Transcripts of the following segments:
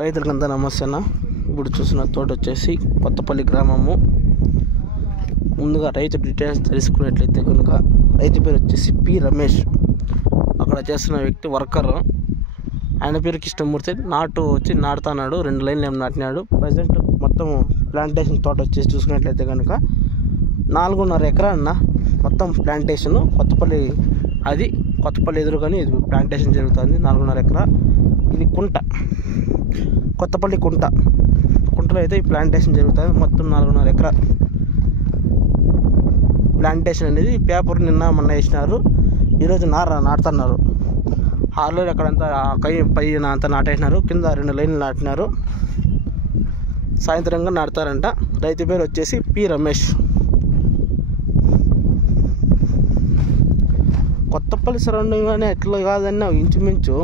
రైతులకంతా నమస్తే అన్న. ఇప్పుడు చూసిన తోట వచ్చేసి కొత్తపల్లి గ్రామము. ముందుగా రైతు డీటెయిల్స్ తెలుసుకున్నట్లయితే కనుక రైతు పేరు వచ్చేసి పి రమేష్. అక్కడ చేస్తున్న వ్యక్తి వర్కర్. ఆయన పేరు కృష్ణమూర్తి. నాటు వచ్చి నాటుతున్నాడు, 2 లైన్లు ఏమి నాటినాడు. ప్రజెంట్ మొత్తం ప్లాంటేషన్ తోట వచ్చేసి చూసుకున్నట్లయితే కనుక 4.5 ఎకరా అన్న మొత్తం ప్లాంటేషన్. కొత్తపల్లి ఎదురుగానే ఇది ప్లాంటేషన్ జరుగుతుంది. 4.5 ఎకరా. ఇది కుంట, కొత్తపల్లి కుంటలో అయితే ఈ ప్లాంటేషన్ జరుగుతుంది. మొత్తం 4.5 ఎకరా ప్లాంటేషన్ అనేది. పేపర్ నిన్న మొన్న వేసినారు, ఈరోజు నాటుతున్నారు. హార్లో అక్కడంతా పైన అంతా నాటేసినారు, కింద 2 లైన్లు నాటినారు. సాయంత్రంగా నాటుతారంట. రైతు పేరు వచ్చేసి పి రమేష్. కొత్తపల్లి సరౌండింగ్లోనే ఎట్లా కాదన్నా ఇంచుమించు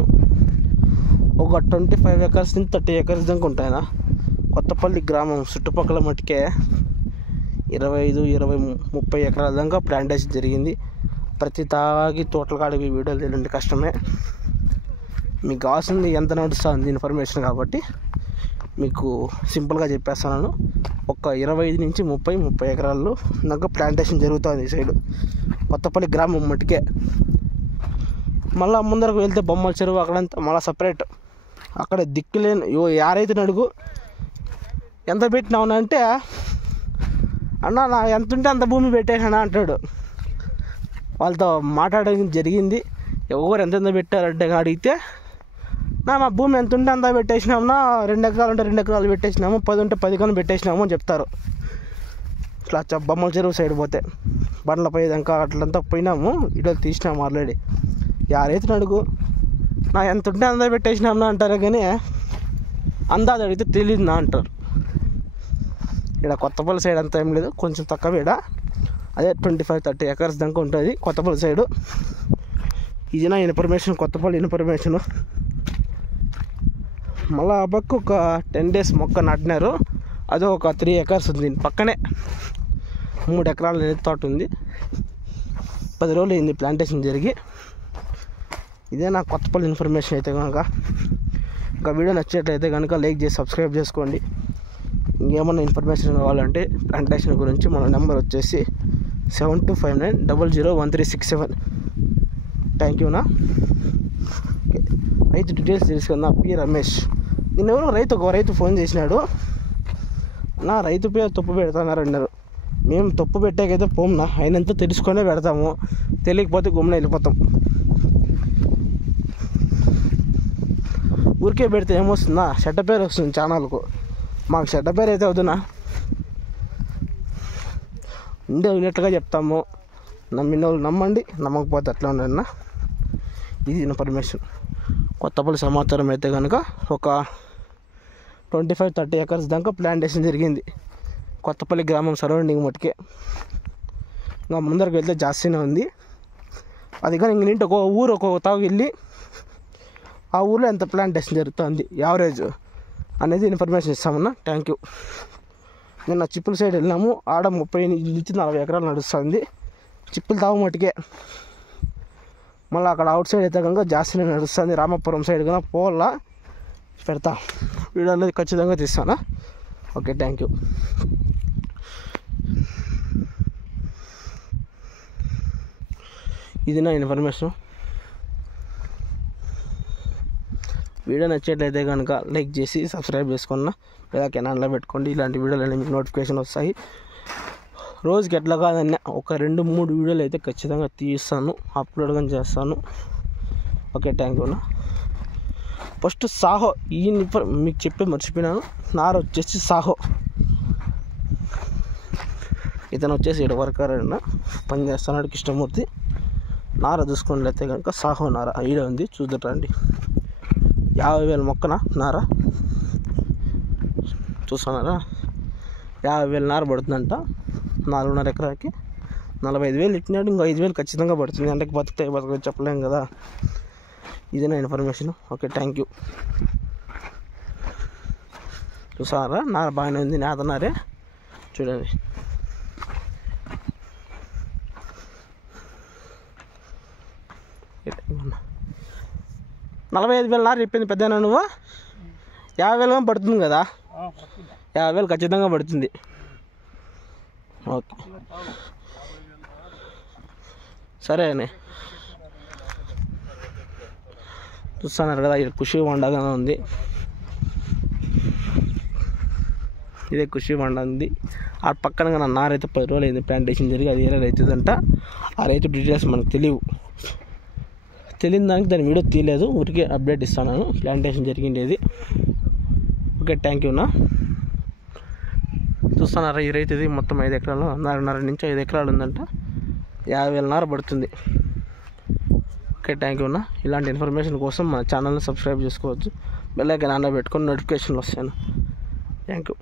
ఒక 25 ఎకర్స్ నుంచి 30 ఎకర్స్ దాకా ఉంటాయినా. కొత్తపల్లి గ్రామం చుట్టుపక్కల మట్టుకే 25, 20, 30 ఎకరాల దాకా ప్లాంటేషన్ జరిగింది. ప్రతి తోటల కాడికి వీడియోలు తెలియండి కష్టమే. మీకు కావాల్సింది ఎంత నడుస్తుంది ఇన్ఫర్మేషన్ కాబట్టి మీకు సింపుల్గా చెప్పేస్తున్నాను. ఒక 25 నుంచి 30 ఎకరాల్లో దాకా ప్లాంటేషన్ జరుగుతుంది ఈ సైడు కొత్తపల్లి గ్రామం మట్టుకే. మళ్ళీ ముందరకు వెళ్తే బొమ్మల చెరువు అక్కడంతా మళ్ళీ సపరేట్. అక్కడ దిక్కులేని యారైతే అడుగు ఎంత పెట్టినావు అంటే, అన్న నా ఎంత ఉంటే అంత భూమి పెట్టేసానా అంటాడు. వాళ్ళతో మాట్లాడడం జరిగింది. ఎవరు ఎంతెంత పెట్టారంటే అడిగితే, మా భూమి ఎంత ఉంటే అంత పెట్టేసినామన్నా, 2 ఎకరాలు ఉంటే 2 ఎకరాలు పెట్టేసినాము, 10 ఉంటే 10 కన్నా పెట్టేసినాము అని చెప్తారు. ఇట్లా బొమ్మల చెరువు సైడ్ పోతే బండ్ల పోయేదాకా అట్లంతా పోయినాము, వీడియోలు తీసినాము ఆల్రెడీ. యారైతే అడుగు నా ఎంత ఉంటే అంతా పెట్టేసినామన్నా అంటారు, కానీ అందాజ అడిగితే తెలియదు నా అంటారు. ఇక్కడ కొత్తపల్లి సైడ్ అంతా ఏం లేదు, కొంచెం తక్కువ. ఇక్కడ అదే 25-30 ఎకర్స్ దాకా ఉంటుంది కొత్తపల్లి సైడు. ఇది నా ఇన్ఫర్మేషన్, కొత్తపల్లి ఇన్ఫర్మేషను. మళ్ళీ ఆ పక్క ఒక 10 days మొక్క నాటినారు, అది ఒక 3 ఎకర్స్ ఉంది. పక్కనే 3 ఎకరాల అనేది తోట ఉంది. 10 రోజులు అయింది ప్లాంటేషన్ జరిగి. ఇదే నా కొత్తపల్లి ఇన్ఫర్మేషన్. అయితే కనుక ఇంకా వీడియో నచ్చినట్లయితే కనుక లైక్ చేసి సబ్స్క్రైబ్ చేసుకోండి. ఇంకేమన్నా ఇన్ఫర్మేషన్ కావాలంటే ప్లాంటేషన్ గురించి మన నెంబర్ వచ్చేసి 7259001367. థ్యాంక్ యూనా. ఓకే, రైతు డీటెయిల్స్ తెలుసుకున్నా పి రమేష్. నిన్న ఎవరో ఒక రైతు ఫోన్ చేసినాడు, నా రైతు పేరు తప్పు పెడతాన్నారు అన్నారు. మేము తప్పు పెట్టాకైతే పోమ్నా, అయినంత తెలుసుకొనే పెడతాము, తెలియకపోతే గుమ్మన వెళ్ళిపోతాం. ఊరికే పెడితే ఏమొస్తుందా, చెడ్డ పేరు వస్తుంది ఛానల్కు. మాకు చెడ్డ పేరు అయితే వద్దునా, ఉండే ఉన్నట్టుగా చెప్తాము. నమ్మిన వాళ్ళు నమ్మండి, నమ్మకపోతే అట్లా ఉండన్నా. ఇది ఇన్ఫర్మేషన్. కొత్తపల్లి సమాచారం అయితే కనుక ఒక 25-30 ఎకర్స్ దాకా ప్లాంటేషన్ జరిగింది కొత్తపల్లి గ్రామం సరౌండింగ్ మట్టుకే. ఇంకా ముందరకు వెళ్తే జాస్తినే ఉంది. అది కానీ ఇంక ఒక ఊరు ఒక్కొక్క తాగు వెళ్ళి ఆ ఊర్లో ఎంత ప్లాంటేషన్ జరుగుతుంది యావరేజ్ అనేది ఇన్ఫర్మేషన్ ఇస్తామన్నా. Thank you. నిన్న చిప్పుల సైడ్ వెళ్ళినాము, ఆడ 30 నుంచి 40 ఎకరాలు నడుస్తుంది చిప్పులు తాగు మట్టుకే. మళ్ళీ అక్కడ అవుట్ సైడ్ అయితే కనుక జాస్తినే నడుస్తుంది. రామాపురం సైడ్ కనుక పోవాలా పెడతా, వీడియో అనేది ఖచ్చితంగా తీస్తానా. Okay, thank you. ఇది నా ఇన్ఫర్మేషన్. వీడియో నచ్చేట్లయితే కనుక లైక్ చేసి సబ్స్క్రైబ్ చేసుకున్నా, లేదా కెనాల్లో పెట్టుకోండి. ఇలాంటి వీడియోలు అనేవి మీకు నోటిఫికేషన్ వస్తాయి. రోజుకి ఎట్లా కాదన్నా ఒక 2-3 వీడియోలు అయితే ఖచ్చితంగా తీస్తాను, అప్లోడ్ కానీ చేస్తాను. Okay, thank you. First Saaho మీకు చెప్పి మర్చిపోయినాను. నార వచ్చేసి సాహో, ఇతను వచ్చేసి ఇక్కడ వర్కర్ అయినా పని చేస్తున్నాడు కృష్ణమూర్తి. నార చూసుకున్నట్లయితే కనుక సాహో నార ఈడ ఉంది, చూద్దరండి. 50,000 మొక్కన నార చూస్తున్నారా. 50,000 నార పడుతుందంట. 4.5 ఎకరాకి 45,000 ఇచ్చినాడు. ఇంకా 5,000 ఖచ్చితంగా పడుతుంది. అంటే బతుకుతాయి బతుకు చెప్పలేం కదా. ఇది నా ఇన్ఫర్మేషన్. Okay, thank you. చూసారా, నార బాగానే ఉంది, నేతన్నారే చూడండి. $45,000 నార చెప్పింది పెద్దనా నువ్వు. 50,000 పడుతుంది కదా? 50,000 ఖచ్చితంగా పడుతుంది. ఓకే సరే అని చూస్తున్నారు కదా, ఇక్కడ ఖుషి హోండాగా ఉంది. ఇదే ఖుషి హోండా ఉంది. ఆ పక్కన నా రైతు 10 రోజులు అయింది ప్లాంటేషన్ జరిగి, అది వేరే రైతుదంట. ఆ రైతు డీటెయిల్స్ మనకు తెలియని దానికి దాని వీడియో తీయలేదు, ఊరికే అప్డేట్ ఇస్తాను. ప్లాంటేషన్ జరిగిండేది. ఓకే థ్యాంక్ యూనా. చూస్తున్నారా ఈ రైతుది మొత్తం 5 ఎకరాలు, 4.5 నుంచి 5 ఎకరాలు ఉందంట. 50,000 నార పడుతుంది. ఓకే థ్యాంక్ యూనా. ఇలాంటి ఇన్ఫర్మేషన్ కోసం మన ఛానల్ని సబ్స్క్రైబ్ చేసుకోవచ్చు. బెల్ ఐకాన్ ఆన్లో పెట్టుకొని నోటిఫికేషన్లు వస్తాను. Thank you.